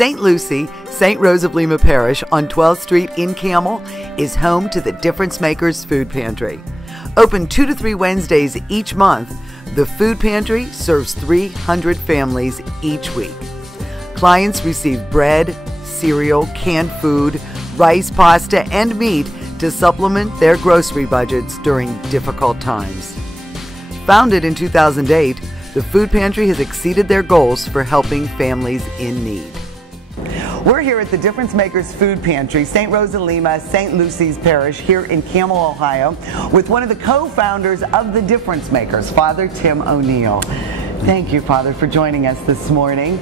St. Lucie, St. Rose of Lima Parish on 12th Street in Campbell is home to the Difference Makers Food Pantry. Open 2 to 3 Wednesdays each month, the Food Pantry serves 300 families each week. Clients receive bread, cereal, canned food, rice, pasta, and meat to supplement their grocery budgets during difficult times. Founded in 2008, the Food Pantry has exceeded their goals for helping families in need. We're here at the Difference Makers Food Pantry, St. Rose of Lima, St. Lucie's Parish, here in Campbell, Ohio, with one of the co-founders of the Difference Makers, Father Tim O'Neill. Thank you, Father, for joining us this morning.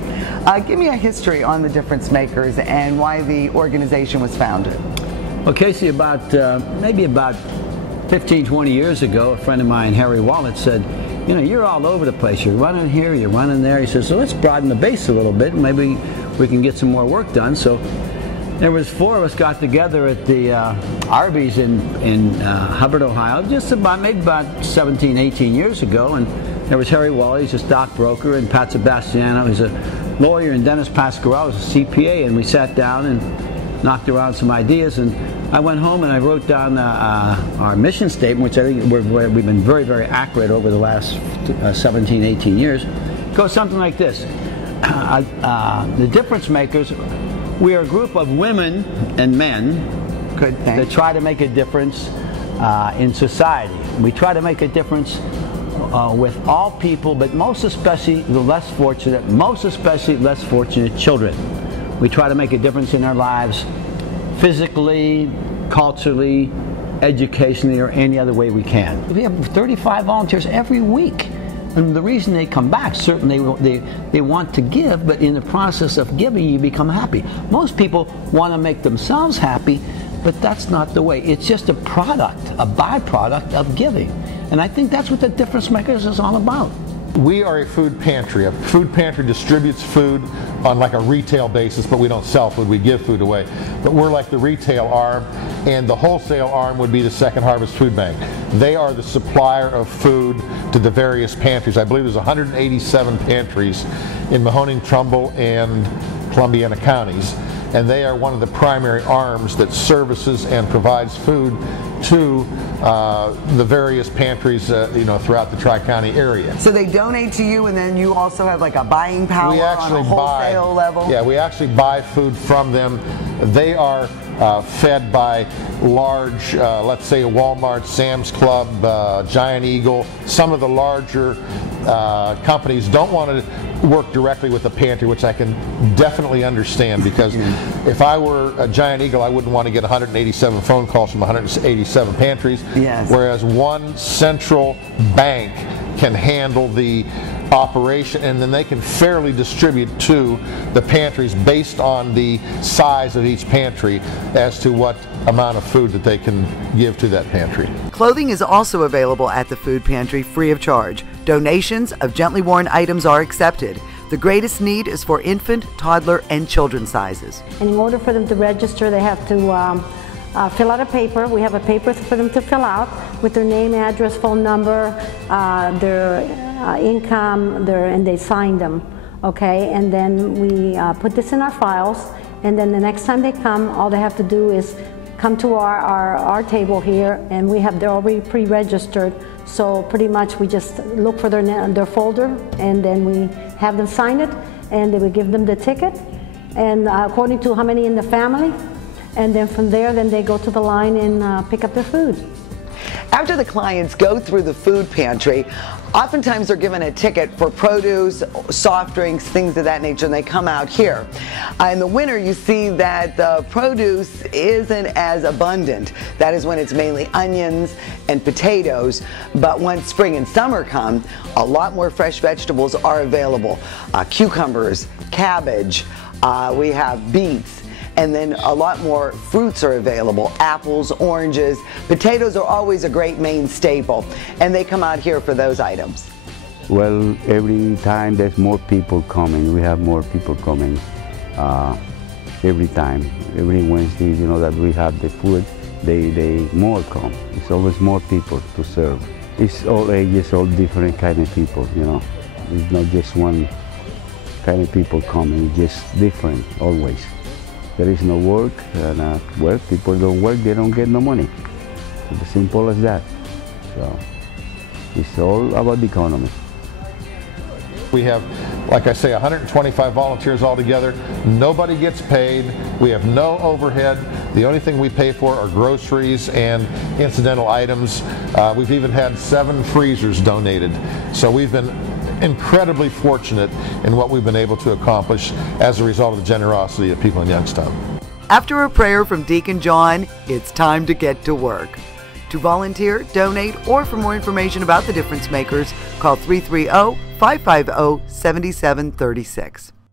Give me a history on the Difference Makers and why the organization was founded. Well, Casey, maybe about 15, 20 years ago, a friend of mine, Harry Wallet, said, you know, you're all over the place. You're running here, you're running there. He says, so let's broaden the base a little bit. Maybe we can get some more work done. So there was 4 of us got together at the Arby's in Hubbard, Ohio, maybe about 17, 18 years ago. And there was Harry Wallet, he's a stockbroker, and Pat Sebastiano, he's a lawyer, and Dennis Pasquarello, who's a CPA. And we sat down and knocked around some ideas. And I went home and I wrote down our mission statement, which I think we've been very, very accurate over the last 17, 18 years. It goes something like this. The Difference Makers, we are a group of women and men that try to make a difference in society. We try to make a difference with all people, but most especially the less fortunate, most especially less fortunate children. We try to make a difference in their lives physically, culturally, educationally, or any other way we can. We have 35 volunteers every week. And the reason they come back, certainly they want to give, but in the process of giving, you become happy. Most people want to make themselves happy, but that's not the way. It's just a product, a byproduct of giving. And I think that's what the Difference Makers is all about. We are a food pantry. A food pantry distributes food on like a retail basis, but we don't sell food, we give food away. But we're like the retail arm, and the wholesale arm would be the Second Harvest Food Bank. They are the supplier of food to the various pantries. I believe there's 187 pantries in Mahoning, Trumbull, and Columbiana counties. And they are one of the primary arms that services and provides food to the various pantries throughout the Tri-County area. So they donate to you, and then you also have like a buying power on a wholesale level? Yeah, we actually buy food from them. They are fed by large, let's say a Walmart, Sam's Club, Giant Eagle. Some of the larger companies don't want to work directly with the pantry, which I can definitely understand, because if I were a Giant Eagle, I wouldn't want to get 187 phone calls from 187 pantries, whereas one central bank can handle the operation, and then they can fairly distribute to the pantries based on the size of each pantry as to what amount of food that they can give to that pantry. Clothing is also available at the Food Pantry free of charge. Donations of gently worn items are accepted. The greatest need is for infant, toddler, and children sizes. And in order for them to register, they have to fill out a paper. We have a paper for them to fill out with their name, address, phone number, their income, and they sign them. Okay, and then we put this in our files, and then the next time they come, all they have to do is come to our table here, and they're already pre-registered. So pretty much we just look for their folder, and then we have them sign it, and then we give them the ticket, and according to how many in the family, and then from there, then they go to the line and pick up their food. After the clients go through the Food Pantry, oftentimes they're given a ticket for produce, soft drinks, things of that nature, and they come out here. In the winter, you see that the produce isn't as abundant. That is when it's mainly onions and potatoes. But once spring and summer come, a lot more fresh vegetables are available. Cucumbers, cabbage, we have beets. And then a lot more fruits are available, apples, oranges. Potatoes are always a great main staple, and they come out here for those items. Well, every time there's more people coming. We have more people coming every time. Every Wednesday, that we have the food, they more come. It's always more people to serve. It's all ages, all different kind of people, It's not just one kind of people coming, just different always. There is no work, and well, people don't work, they don't get no money. It's as simple as that. So it's all about the economy. We have, like I say, 125 volunteers altogether. Nobody gets paid. We have no overhead. The only thing we pay for are groceries and incidental items. We've even had 7 freezers donated. So we've been incredibly fortunate in what we've been able to accomplish as a result of the generosity of people in Youngstown. After a prayer from Deacon John, it's time to get to work. To volunteer, donate, or for more information about the Difference Makers, call 330-550-7736.